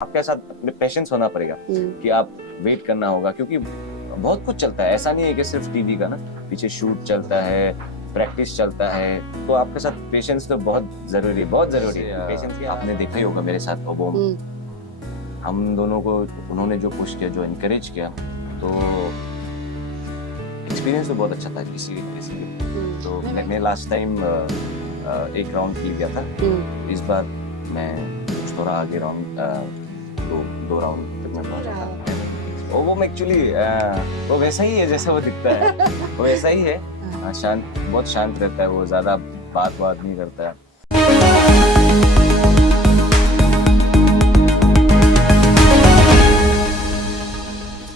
आपके साथ पेशेंस होना पड़ेगा कि आप वेट करना होगा, क्योंकि बहुत कुछ चलता है। ऐसा नहीं है कि सिर्फ टीवी का ना, पीछे शूट चलता है, प्रैक्टिस चलता है, तो आपके साथ पेशेंस तो बहुत जरूरी है, बहुत जरूरी है। पेशेंस आपने देखा ही होगा मेरे साथ ओबोम, हम दोनों को उन्होंने जो पुश किया, जो इनकरेज किया, तो एक्सपीरियंस तो बहुत अच्छा था किसी तो मैंने लास्ट टाइम एक राउंड खेल गया था, इस बार मैं कुछ थोड़ा आगे राउंड दो राउंड तक मैं पहुंचा था। वो एक्चुअली वो वैसा ही है जैसा वो दिखता है, वो वैसा ही है, शांत, बहुत शांत रहता है, वो ज्यादा बात नहीं करता है।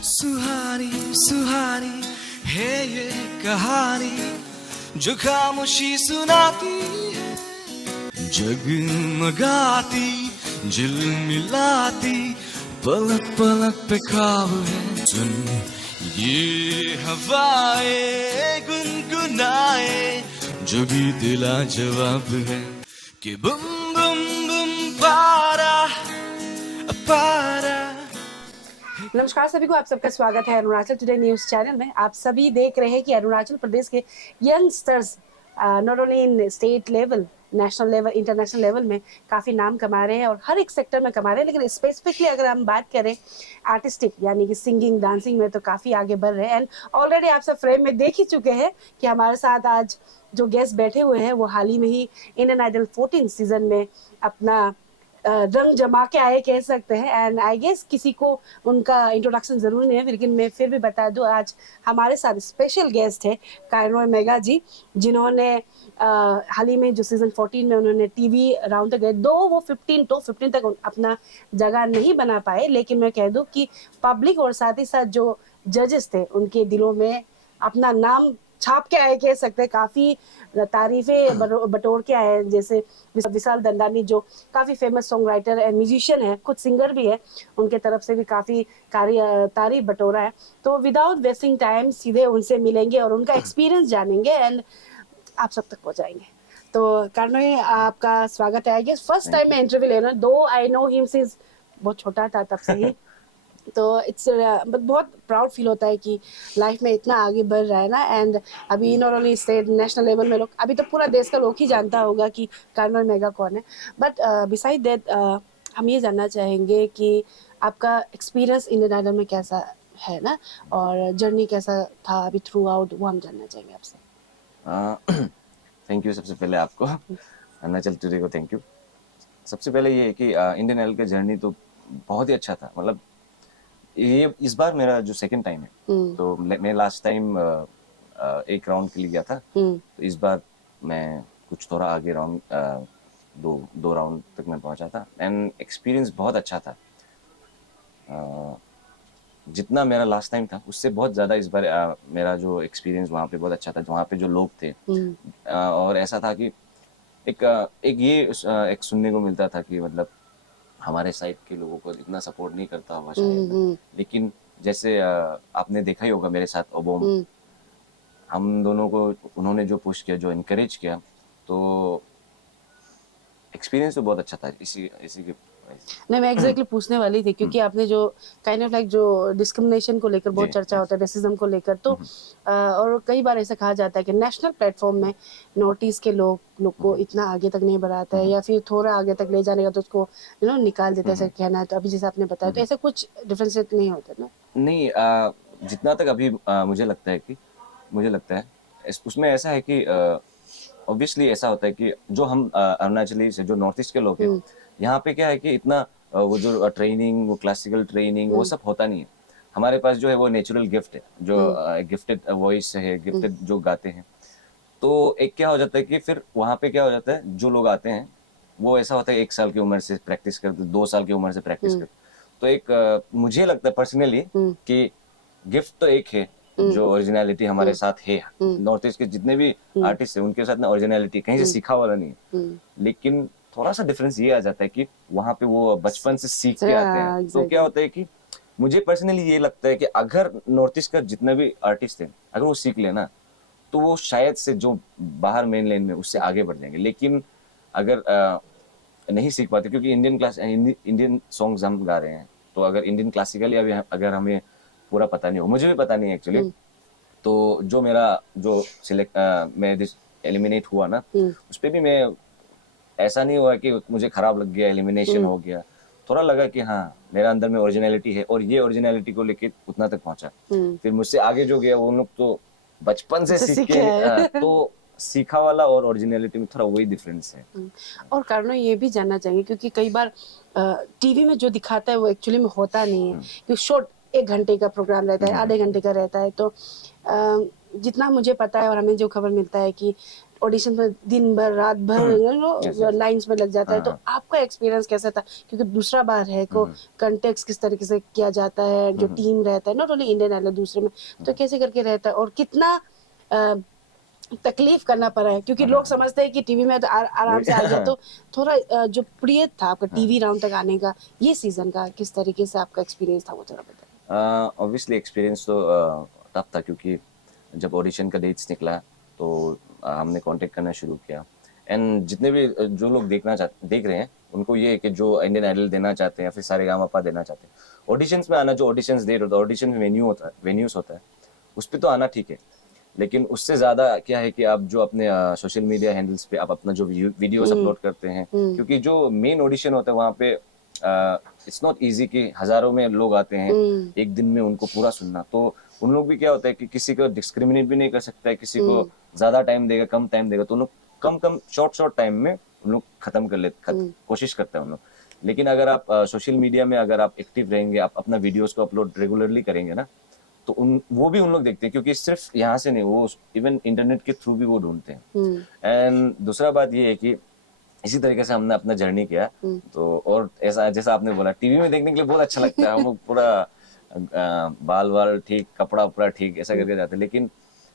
सुहानी सुहानी है ये कहानी जो खामोशी सुनाती है, जगमगाती झिलमिलाती पलक पलक पे ख्वाब है। सुन ये हवाएं गुनगुनाए जो भी दिला जवाब है कि बुम बुम बुम पारा पारा। नमस्कार सभी को, आप सबका स्वागत है अरुणाचल टुडे न्यूज चैनल में। आप सभी देख रहे हैं कि अरुणाचल प्रदेश के youngsters not only in state level, national level, international level में काफ़ी नाम कमा रहे हैं और हर एक सेक्टर में कमा रहे हैं। लेकिन स्पेसिफिकली अगर हम बात करें आर्टिस्टिक यानी कि सिंगिंग, डांसिंग में, तो काफ़ी आगे बढ़ रहे हैं। एंड ऑलरेडी आप सब फ्रेम में देख ही चुके हैं कि हमारे साथ आज जो गेस्ट बैठे हुए हैं वो हाल ही में ही इंडियन आइडल 14 सीजन में अपना रंग जमा के आए कह सकते हैं। एंड आई गेस किसी को उनका इंट्रोडक्शन ज़रूरी नहीं है, लेकिन मैं फिर भी बता दूं, आज हमारे साथ स्पेशल गेस्ट है कायनोय मेगा जी, जिन्होंने हाल ही में जो सीज़न 14 में उन्होंने टीवी राउंड तक गए, दो वो 15 तक अपना जगह नहीं बना पाए, लेकिन मैं कह दूं कि पब्लिक और साथ ही साथ जो जजेस थे उनके दिलों में अपना नाम छाप के आए कह सकते हैं। काफ़ी तारीफें बटोर के आए, जैसे विशाल दंडानी जो काफ़ी famous song writer and musician है, खुद सिंगर भी है, उनके तरफ से भी काफ़ी तारीफ बटोरा है। तो विदाउट वेस्टिंग टाइम सीधे उनसे मिलेंगे और उनका एक्सपीरियंस जानेंगे एंड आप सब तक पहुँचाएंगे। तो कायनोय, आपका स्वागत है। आई गेस फर्स्ट टाइम मैं इंटरव्यू ले रहा हूँ, दो आई नो हिम सिंस बहुत छोटा था तब से ही, तो इट्स बहुत प्राउड फील होता है कि लाइफ में इतना आगे बढ़ रहा है ना। एंड अभी not only state, national level में लोग, अभी तो पूरा देश का लोग ही जानता होगा कि कायनोय मेगा कौन है। बट बिसाइड दैट हम ये जानना चाहेंगे कि आपका एक्सपीरियंस इंडियन आइडल में कैसा है ना, और जर्नी कैसा था अभी थ्रू आउट, वो हम जानना चाहेंगे आपसे। थैंक यू सबसे पहले आपको, अरुणाचल टुडे को थैंक यू। सबसे पहले ये है कि इंडियन आइडल का जर्नी तो बहुत ही अच्छा था। मतलब ये इस बार मेरा जो सेकंड टाइम है, तो मैं लास्ट टाइम एक राउंड के लिए गया था, तो इस बार मैं कुछ थोड़ा आगे राउंड दो राउंड तक मैं पहुंचा था एंड एक्सपीरियंस बहुत अच्छा था। जितना मेरा लास्ट टाइम था उससे बहुत ज़्यादा इस बार मेरा जो एक्सपीरियंस वहाँ पे बहुत अच्छा था। वहाँ पे जो लोग थे, और ऐसा था कि एक सुनने को मिलता था कि मतलब हमारे साइड के लोगों को इतना सपोर्ट नहीं करता होगा शायद, लेकिन जैसे आपने देखा ही होगा मेरे साथ ओबोम, हम दोनों को उन्होंने जो पुश किया, जो इनकरेज किया, तो एक्सपीरियंस तो बहुत अच्छा था इसी की। नहीं, मैं एग्जैक्टली पूछने वाली थी, क्योंकि आपने जो काइंड ऑफ लाइक जो डिस्क्रिमिनेशन को लेकर बहुत चर्चा होता है, रेसिज्म को लेकर, तो और कई बार ऐसा कहा जाता है कि नेशनल प्लेटफॉर्म में नॉर्थ ईस्ट के लोग को इतना आगे तक नहीं बढ़ाता है, या फिर थोड़ा आगे तक ले जाने का तो उसको निकाल देता है, ऐसा कहना है। तो अभी जैसे आपने बताया, तो ऐसा कुछ डिफरेंशिएट नहीं होता ना? नहीं, जितना तक अभी मुझे लगता है उसमें ऐसा है कि ऑब्वियसली ऐसा होता है कि जो हम अरुणाचली से जो नॉर्थ ईस्ट के लोग हैं, यहाँ पे क्या है कि इतना वो जो ट्रेनिंग, वो क्लासिकल ट्रेनिंग, वो सब होता नहीं है। हमारे पास जो है वो नेचुरल गिफ्ट है, जो गिफ्टेड वॉइस है, गिफ्टेड जो गाते हैं। तो एक क्या हो जाता है कि फिर वहाँ पे क्या हो जाता है, जो लोग आते हैं वो ऐसा होता है 1 साल की उम्र से प्रैक्टिस करते, 2 साल की उम्र से प्रैक्टिस करते। तो एक मुझे लगता है पर्सनली कि गिफ्ट तो एक है, जो ओरिजिनलिटी हमारे साथ है। नॉर्थ ईस्ट के जितने भी आर्टिस्ट हैं उनके साथ ना ओरिजिनलिटी कहीं से सीखा वाला नहीं है, लेकिन थोड़ा सा डिफरेंस ये आ जाता है कि वहाँ पे वो बचपन से सीख के आते हैं। तो क्या होता है कि मुझे पर्सनली ये लगता है कि अगर नॉर्थ ईस्ट का जितने भी आर्टिस्ट हैं, अगर वो सीख लेना, तो वो शायद से जो बाहर मेन लाइन में उससे आगे बढ़ जाएंगे। लेकिन अगर नहीं सीख पाते, क्योंकि इंडियन सॉन्ग्स हम गा रहे हैं, तो अगर इंडियन क्लासिकली अभी अगर हमें पूरा पता नहीं हो, मुझे भी पता नहीं एक्चुअली, तो जो मेरा जो मैं एलिमिनेट हुआ ना, उस पे भी मैं ऐसा नहीं हुआ कि मुझे खराब लग गया, एलिमिनेशन हो गया, थोड़ा लगा कि हाँ मेरा अंदर में ओरिजिनलिटी है, और ये ओरिजिनलिटी को लेके उतना तक पहुंचा। फिर मुझसे आगे जो गया वो लोग तो बचपन से सीख के तो सीखा वाला और ओरिजिनलिटी में थोड़ा वही डिफरेंस है। और कारण ये भी जानना चाहेंगे, क्योंकि कई बार टीवी में जो दिखाता है वो एक्चुअली में होता नहीं है, क्योंकि शॉर्ट 1 घंटे का प्रोग्राम रहता है, आधे घंटे का रहता है, तो जितना मुझे पता है और हमें जो खबर मिलता है कि ऑडिशन में दिन भर रात भर लाइंस में लग जाता है, तो आपका एक्सपीरियंस कैसा था, क्योंकि दूसरा बार है को कंटेक्स्ट किस तरीके से किया जाता है, जो टीम रहता है नॉट ओनली इंडियन आइडल दूसरे में, तो कैसे करके रहता है और कितना तकलीफ करना पड़ा है, क्योंकि लोग समझते हैं कि टीवी में तो आराम से आ गया, तो थोड़ा जो पीरियड था आपका टीवी राउंड तक आने का, ये सीजन का किस तरीके से आपका एक्सपीरियंस था वो थोड़ा बताइए। ऑब्वियसली एक्सपीरियंस तो टफ था, क्योंकि जब ऑडिशन का डेट्स निकला तो हमने कांटेक्ट करना शुरू किया, एंड जितने भी जो लोग देख रहे हैं उनको ये है कि जो इंडियन आइडल देना चाहते हैं या फिर सारेगामापा देना चाहते हैं, ऑडिशंस में आना, जो ऑडिशंस दे रहे होता है, ऑडिशन में वेन्यूज होता है, उस पर तो आना ठीक है, लेकिन उससे ज्यादा क्या है कि आप जो अपने सोशल मीडिया हैंडल्स पे आप अपना जो वीडियोस अपलोड करते हैं, क्योंकि जो मेन ऑडिशन होता है वहाँ पे इट्स नॉट इजी कि हजारों में लोग आते हैं एक दिन में उनको पूरा सुनना, तो उन लोग भी क्या होता है कि किसी को डिस्क्रिमिनेट भी नहीं कर सकता है, किसी को ज्यादा टाइम देगा, कम टाइम देगा, तो उन लोग कम शॉर्ट टाइम में उन लोग खत्म कर लेते, कोशिश करते हैं उन लोग। लेकिन अगर आप सोशल मीडिया में अगर आप एक्टिव रहेंगे, आप अपना वीडियोस को अपलोड रेगुलरली करेंगे ना, तो वो भी उन लोग देखते हैं, क्योंकि सिर्फ यहाँ से नहीं, वो इवन इंटरनेट के थ्रू भी वो ढूंढते हैं। एंड दूसरा बात ये है कि इसी तरीके से हमने अपना जर्नी किया, तो और ऐसा जैसा आपने बोला टीवी में देखने के लिए बहुत अच्छा लगता है, हम लोग पूरा बाल वाल ठीक, कपड़ा उपड़ा ठीक, ऐसा करके जाते हैं, लेकिन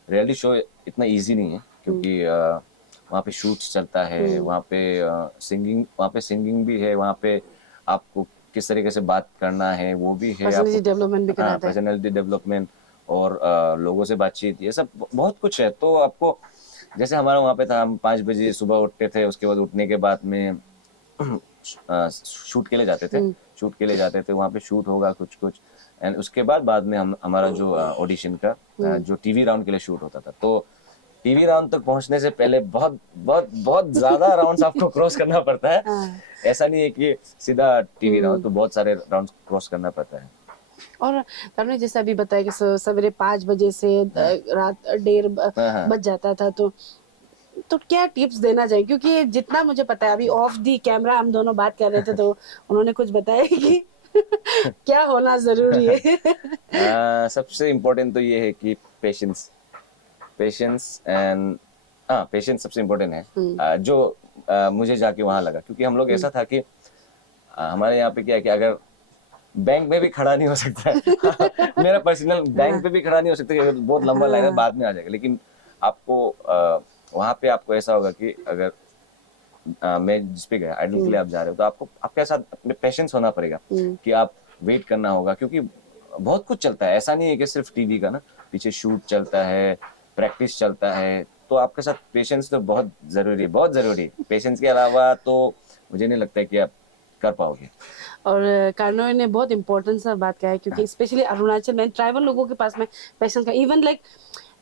रियलिटी शो इतना इजी नहीं है, क्योंकि वहाँ पे शूट्स चलता है, वहाँ पे सिंगिंग भी है, वहाँ पे आपको किस तरीके से बात करना है वो भी है, पर्सनैलिटी डेवलपमेंट और लोगों से बातचीत, ये सब बहुत कुछ है। तो आपको जैसे हमारा वहाँ पे था, हम 5 बजे सुबह उठते थे, उसके बाद उठने के बाद में शूट के लिए जाते थे, वहाँ पे शूट होगा कुछ एंड उसके बाद में हमारा जो ऑडिशन का जो टीवी राउंड के लिए शूट होता था, तो टीवी राउंड तक पहुंचने से पहले बहुत बहुत बहुत ज्यादा राउंड्स आपको क्रॉस करना पड़ता है। ऐसा नहीं है कि सीधा टीवी राउंड, तो बहुत सारे राउंड्स क्रॉस करना पड़ता है। और आपने जैसे अभी बताया कि सवेरे 5 बजे से रात 1:30 बज जाता था, तो क्या टिप्स देना चाहिए, क्योंकि जितना मुझे पता है, अभी ऑफ दी कैमरा हम दोनों बात कर रहे थे, तो उन्होंने कुछ बताया कि क्या होना जरूरी है। सबसे इम्पोर्टेंट तो ये है कि पेशेंस एंड पेशेंस सबसे इम्पोर्टेंट है, जो मुझे जाके वहां लगा, क्योंकि हम लोग ऐसा था कि हमारे यहाँ पे क्या है कि अगर बैंक में भी खड़ा नहीं हो सकता है मेरा पर्सनल बैंक पे भी खड़ा नहीं हो सकता, कि बहुत लंबा लाइन है, बाद में आ जाएगा, लेकिन आपको वहां पे आपको ऐसा होगा कि अगर मैं जिस पे गया आइडल के लिए आप जा रहे हो, तो आपको आपके साथ पेशेंस होना पड़ेगा कि आप वेट करना होगा, क्योंकि बहुत कुछ चलता है, ऐसा नहीं है कि सिर्फ टीवी का ना, पीछे शूट चलता है, प्रैक्टिस चलता है, तो आपके साथ पेशेंस तो बहुत जरूरी। पेशेंस के अलावा तो मुझे नहीं लगता है कि आप कर पाओगे। और कार्नो ने बहुत इंपॉर्टेंट सा बात कहा है, क्योंकि स्पेशली अरुणाचल में ट्राइबल लोगों के पास में पेशेंस का, even like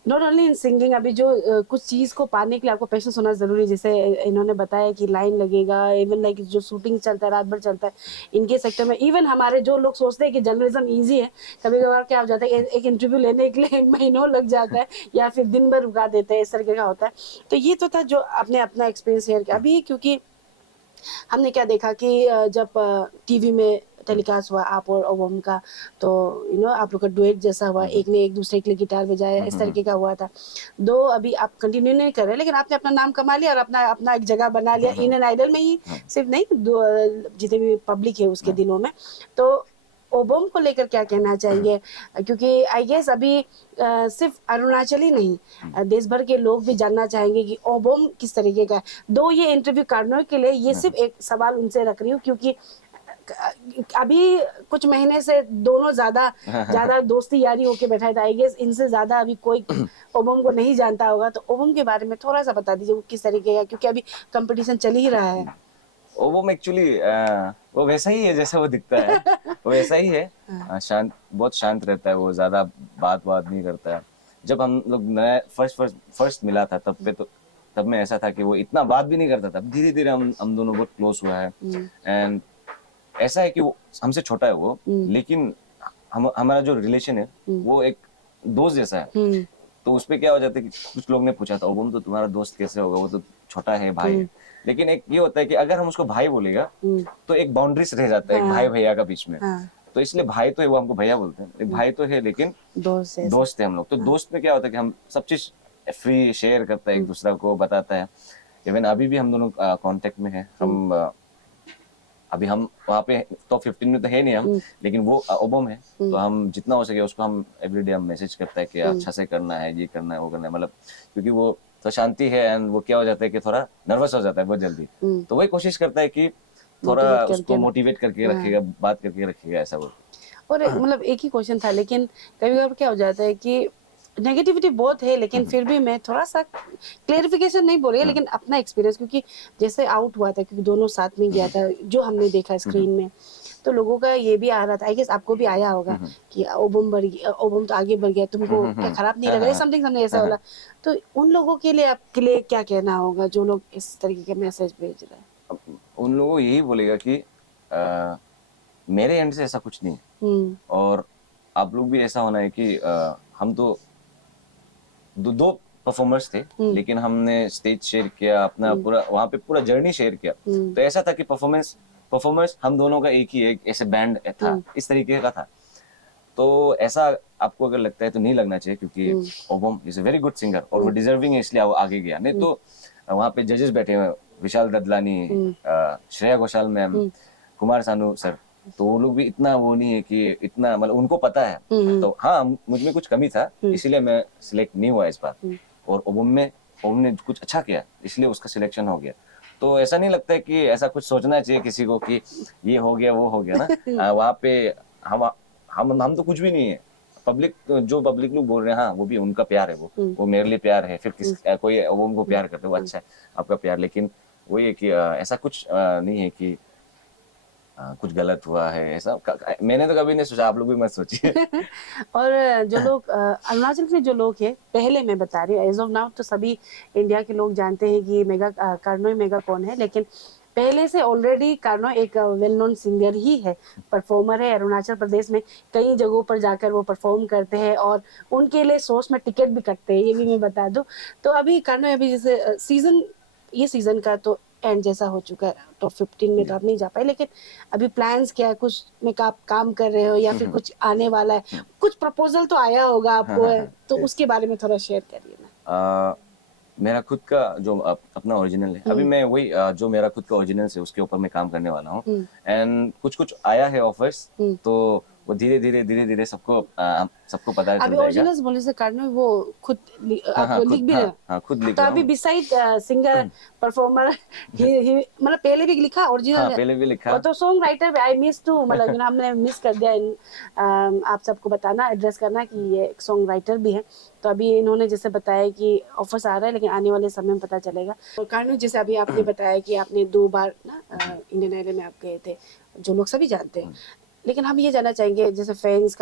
not only in singing, अभी जो कुछ चीज को पाने के लिए आपको पेशेंस होना जरूरी है, जैसे इन्होंने बताया कि लाइन लगेगा, इवन लाइक जो शूटिंग चलता है, रात भर चलता है इनके सेक्टर में, इवन हमारे जो लोग सोचते हैं कि जर्नलिज्म इजी है, कभी कभार क्या हो जाता है, एक इंटरव्यू लेने के लिए महीनों लग जाता है, या फिर दिन भर रुका देते हैं, इस तरीके का होता है। तो ये तो था जो आपने अपना एक्सपीरियंस शेयर किया। अभी क्योंकि हमने क्या देखा कि जब टीवी में टेलीकास्ट हुआ आप और ओबम का, तो आप लोग का डुएट जैसा हुआ, एक ने एक दूसरे के लिए गिटार बजाया, इस तरीके का हुआ था। दो अभी आप कंटिन्यू नहीं कर रहे, लेकिन आपने अपना नाम कमा लिया और अपना एक जगह बना लिया इंडियन आइडल में ही, सिर्फ नहीं जितने भी पब्लिक है उसके दिलों में। तो ओबम को लेकर क्या कहना चाहिए, क्योंकि आई गेस अभी सिर्फ अरुणाचल ही नहीं, देश भर के लोग भी जानना चाहेंगे कि ओबम किस तरीके का है। दो ये इंटरव्यू करने के लिए ये सिर्फ एक सवाल उनसे रख रही हूँ, क्योंकि अभी कुछ महीने से दोनों ज्यादा दोस्ती यारी होके बैठा था, आई गेस इनसे ज्यादा अभी कोई ओबम को नहीं जानता होगा। तो ओबम के बारे में थोड़ा सा बता दीजिए, वो किस तरीके का, क्योंकि अभी कंपटीशन चल ही रहा है। वो एक्चुअली वो वैसा ही है जैसा वो दिखता है, वो वैसा ही है। शांत, बहुत शांत रहता है वो, ज्यादा बात नहीं करता है। जब हम लोग नया फर्स्ट मिला था तब में ऐसा था कि वो इतना बात भी नहीं करता था। धीरे धीरे हम दोनों बहुत क्लोज हुआ है। एंड ऐसा है कि वो हमसे छोटा है वो, लेकिन हमारा जो रिलेशन है वो एक दोस्त जैसा है। तो उसपे क्या हो जाता है कि कुछ लोग ने पूछा था, ओबम तो तुम्हारा दोस्त कैसे होगा, वो तो छोटा है, भाई है। लेकिन एक ये होता है कि अगर हम उसको भाई बोलेगा तो एक बाउंड्रीज रह जाता है एक भाई भैया का बीच में। तो इसलिए भाई तो है, वो हमको भैया बोलते हैं, एक भाई तो है लेकिन दोस्त है हम लोग। तो दोस्त में क्या होता है कि हम सब चीज फ्री शेयर करता है, एक दूसरा को बताता है। इवन अभी भी हम दोनों कांटेक्ट में है। अभी हम वहाँ पे टॉप 15 में तो है नहीं हम, लेकिन वो ओबम है। तो हम जितना हो सके उसको हम एवरीडे हम मैसेज करता है कि अच्छा से करना है, ये करना है, वो करना है, मतलब क्योंकि वो तो शांति है एंड वो क्या हो जाता है कि थोड़ा नर्वस हो जाता है बहुत जल्दी। तो वही कोशिश करता है कि थोड़ा उसको मोटिवेट करके रखेगा, बात करके रखेगा, ऐसा वो। और मतलब एक ही क्वेश्चन था, लेकिन कभी कभी क्या हो जाता है कि नेगेटिविटी बहुत है, लेकिन फिर भी मैं थोड़ा सा क्लेरिफिकेशन नहीं बोल रही है, लेकिन अपना एक्सपीरियंस, क्योंकि जैसे आउट हुआ था, क्योंकि दोनों साथ में गया था, जो हमने देखा स्क्रीन में, तो लोगों का ये भी आ रहा था, आई गेस आपको भी आया होगा कि ओबम तो आगे बढ़ गया, तुमको क्या खराब नहीं लग रहा है, समथिंग ऐसा वाला। तो उन लोगों के लिए आपके लिए क्या कहना होगा जो लोग इस तरीके के मैसेज भेज रहे हैं? उन लोगों को यही बोलेगा कि मेरे एंड से ऐसा कुछ नहीं है, और आप लोग भी ऐसा होना है कि हम तो दो परफॉर्मर्स थे, लेकिन हमने स्टेज शेयर किया अपना, पूरा वहाँ पे पूरा जर्नी शेयर किया। तो ऐसा था कि परफॉर्मर्स हम दोनों का एक ही एक ऐसे बैंड था, इस तरीके का था। तो ऐसा आपको अगर लगता है तो नहीं लगना चाहिए, क्योंकि ओबम is a very good singer और वो डिजर्विंग है, इसलिए वो आगे गया। नहीं तो वहाँ पे जजेस बैठे हुए, विशाल ददलानी, श्रेया घोषाल मैम, कुमार सानू सर, तो वो लोग भी इतना वो नहीं है कि इतना, मतलब उनको पता है। तो हाँ, मुझ में कुछ कमी था, इसीलिए मैं सिलेक्ट नहीं हुआ इस बार। और ओबम ने कुछ अच्छा किया, इसलिए उसका सिलेक्शन हो गया। तो ऐसा नहीं लगता है कि ऐसा कुछ सोचना चाहिए किसी को कि ये हो गया वो हो गया ना। वहाँ पे हम तो कुछ भी नहीं है। जो पब्लिक लोग बोल रहे हैं, हाँ वो भी उनका प्यार है, वो मेरे लिए प्यार है। फिर कोई ओबम को प्यार करते, वो अच्छा है आपका प्यार। लेकिन वो ये कि ऐसा कुछ नहीं है कि कुछ गलत हुआ है, ऐसा मैंने तो कभी नहीं सोचा, आप लोग भी मत सोचिए। और जो लोग अरुणाचल के जो लोग हैं, पहले मैं बता रही हूँ, एज ऑफ नाउ तो सभी इंडिया के लोग जानते हैं कि कार्नोई मेगा कौन है, लेकिन पहले से ऑलरेडी कार्नो एक वेल नोन सिंगर ही है, परफॉर्मर है। अरुणाचल प्रदेश में कई जगहों पर जाकर वो परफॉर्म करते हैं और उनके लिए सोर्स में टिकट भी कटते हैं, ये भी मैं बता दूं। तो अभी कार्नो अभी जैसे ये सीजन का तो एंड जैसा हो चुका है, टॉप 15 में तो आप नहीं जा पाए, लेकिन अभी प्लान्स क्या है, कुछ में आप काम कर रहे हो या फिर कुछ आने वाला है, कुछ प्रपोजल तो आया होगा आपको, तो उसके बारे में थोड़ा शेयर करिए ना। मेरा खुद का जो अपना ओरिजिनल है, अभी मैं वही जो मेरा खुद का ओरिजिनल है उसके ऊपर मैं काम करने वाला हूँ। एंड कुछ आया है ऑफर्स, तो वो धीरे धीरे सबको पता चल अभी जाएगा। ओरिजिनल्स बोलने से कार्नो वो खुद आप लिख भी रहे हो? खुद लिख तो रहा अभी हूँ। बिसाइड सिंगर परफॉर्मर मतलब पहले भी लिखा ओरिजिनल हाँ, है, पहले भी लिखा। और तो song writer I miss too, मतलब हमने मिस कर दिया आप सबको बताना, एड्रेस करना कि ये एक सॉन्ग राइटर भी है। तो अभी इन्होंने जैसे बताया कि ऑफर्स आ रहा है, लेकिन आने वाले समय में पता चलेगा। और कार्नो जैसे अभी आपने बताया कि आपने 2 बार ना इंडियन आइडल में आप गए थे, जो लोग सभी जानते हैं, लेकिन हम ये जानना चाहेंगे, जैसे फ्रेंड्स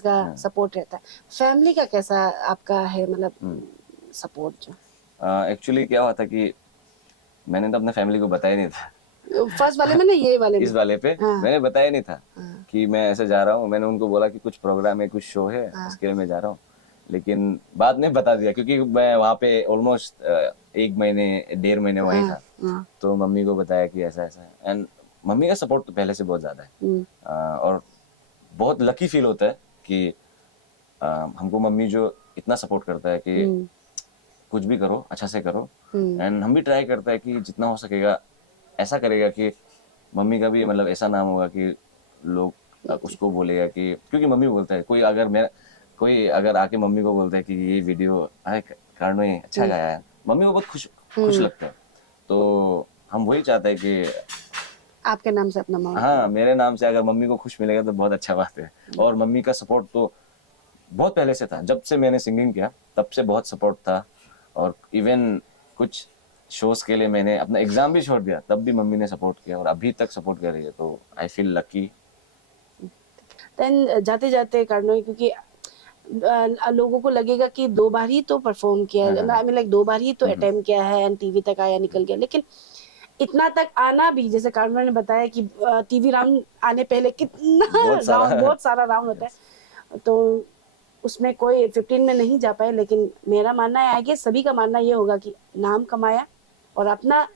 का सपोर्ट रहता है, फैमिली का कैसा आपका है, मतलब सपोर्ट जो? एक्चुअली क्या हुआ था कि मैंने तो अपने फैमिली को बताया नहीं था। फर्स्ट वाले में ना, ये वाले में? इस वाले पे मैंने बताया नहीं था कि मैं ऐसे जा रहा हूँ। मैंने उनको बोला कि कुछ प्रोग्राम है, कुछ शो है, इसके लिए मैं जा रहा हूँ। लेकिन बाद में बता दिया, क्योंकि मैं वहाँ पे ऑलमोस्ट 1 महीने 1.5 महीने वहीं था। तो मम्मी को बताया कि ऐसा है। एंड मम्मी का सपोर्ट तो पहले से बहुत ज्यादा है। और बहुत लकी फील होता है कि हमको मम्मी जो इतना सपोर्ट करता है कि कुछ भी करो, अच्छा से करो। एंड हम भी ट्राई करते हैं कि जितना हो सकेगा ऐसा करेगा कि मम्मी का भी मतलब ऐसा नाम होगा कि लोग उसको बोलेगा कि, क्योंकि मम्मी बोलता है, कोई अगर आके मम्मी को बोलता है कि ये वीडियो कार्नो अच्छा गाया है, मम्मी को बहुत खुश लगता है। तो हम वही चाहते हैं कि आपके नाम से अपना माँ, हाँ, मेरे नाम से अगर मम्मी को खुश मिलेगा तो बहुत अच्छा बात है। और मम्मी का सपोर्ट तो बहुत पहले से था, जब से मैंने सिंगिंग किया तब से बहुत सपोर्ट था। और इवन कुछ शोज के लिए मैंने अपना एग्जाम भी छोड़ दिया, तब भी मम्मी ने सपोर्ट किया और अभी तक सपोर्ट कर रही है, तो आई फील लकी। देन जाते जाते कार्डनोई, क्योंकि लोगों को लगेगा कि 2 बार ही तो परफॉर्म किया है, आई मीन लाइक 2 बार ही तो अटेम्प्ट किया है एंड टीवी तक आया, निकल गया, लेकिन इतना तक आना भी, जैसे कार्डनोई ने बताया कि टीवी राउंड आने पहले कितना बहुत सारा राउंड होता है, तो उसमें कोई 15 में नहीं जा पाए, लेकिन मेरा मानना है कि सभी का मानना ये होगा कि नाम कमाया और अपना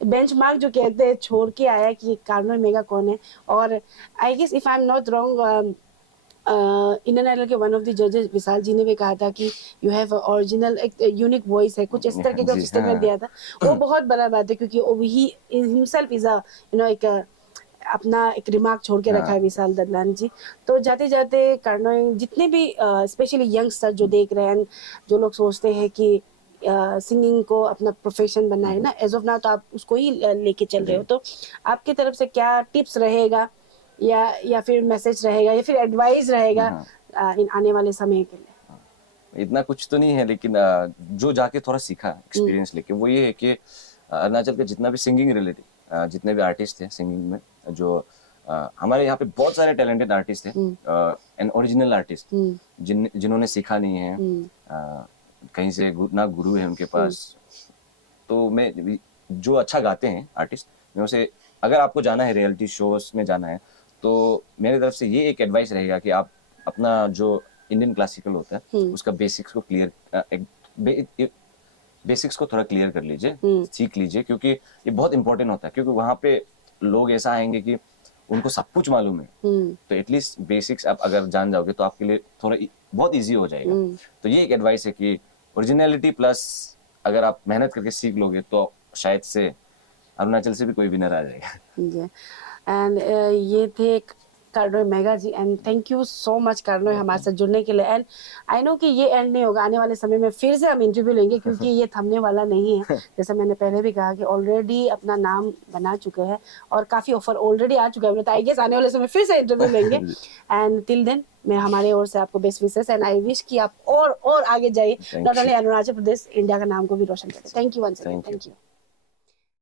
बेंचमार्क जो कहते हैं छोड़ के आया कि कार्डनोई मेगा कौन है। और I guess if I am not wrong, Indian Idol के वन ऑफ द जजेस विशाल जी ने भी कहा था कि यू हैव ओरिजिनल, एक यूनिक वॉइस है, कुछ इस तरह का स्टेटमेंट दिया था। वो बहुत बड़ा बात है, क्योंकि ही हिमसेल्फ इज अ एक अपना एक रिमार्क छोड़ के रखा है विशाल ददलानी जी। तो जाते जाते कार्डनोई, जितने भी स्पेशली यंगस्टर जो देख रहे हैं, जो लोग सोचते हैं कि सिंगिंग को अपना प्रोफेशन बनना है ना, एज ऑफ नाउ तो आप उसको ही लेके चल रहे हो, तो आपकी तरफ से क्या टिप्स रहेगा या फिर मैसेज रहेगा या फिर एडवाइस रहेगा इन आने वाले समय के लिए? इतना कुछ तो नहीं है, लेकिन जो जाके थोड़ा सीखा एक्सपीरियंस लेके, वो ये है कि अरुणाचल के जितना भी सिंगिंग रिलेटेड जितने भी आर्टिस्ट थे सिंगिंग में, जो हमारे यहाँ पे बहुत सारे टैलेंटेड आर्टिस्ट थे एंड ओरिजिनल आर्टिस्ट जिन्होंने सीखा नहीं है, कहीं से ना गुरु है उनके पास। तो मैं जो अच्छा गाते हैं आर्टिस्ट, मैं उसे, अगर आपको जाना है रियलिटी शोज में जाना है, तो मेरी तरफ से ये एक एडवाइस रहेगा कि आप अपना जो इंडियन क्लासिकल होता है उसका बेसिक्स को बेसिक्स को थोड़ा क्लियर कर लीजिए, सीख लीजिए, क्योंकि ये बहुत इंपॉर्टेंट होता है। क्योंकि वहाँ पे लोग ऐसा आएंगे कि उनको सब कुछ मालूम है, तो एटलीस्ट बेसिक्स आप अगर जान जाओगे तो आपके लिए थोड़ा बहुत इजी हो जाएगा। तो ये एक एडवाइस है कि ओरिजिनलिटी प्लस अगर आप मेहनत करके सीख लोगे तो शायद से अरुणाचल से भी कोई विनर आ जाएगा। एंड ये थे Kardnoi Mega ji, and thank you so much Kardnoi हमारे साथ जुड़ने के लिए। एंड आई नो कि ये एंड नहीं होगा, आने वाले समय में फिर से हम इंटरव्यू लेंगे, क्योंकि ये थमने वाला नहीं है। जैसे मैंने पहले भी कहा कि ऑलरेडी अपना नाम बना चुके हैं और काफी ऑफर ऑलरेडी आ चुका है, तो आई गेस आने वाले समय फिर से इंटरव्यू लेंगे। एंड टिल देन मैं हमारे ओर से आपको best wishes and I wish कि आप और आगे जाइए, not only Arunachal Pradesh, India का नाम को भी रोशन करें। Thank you once again, thank you.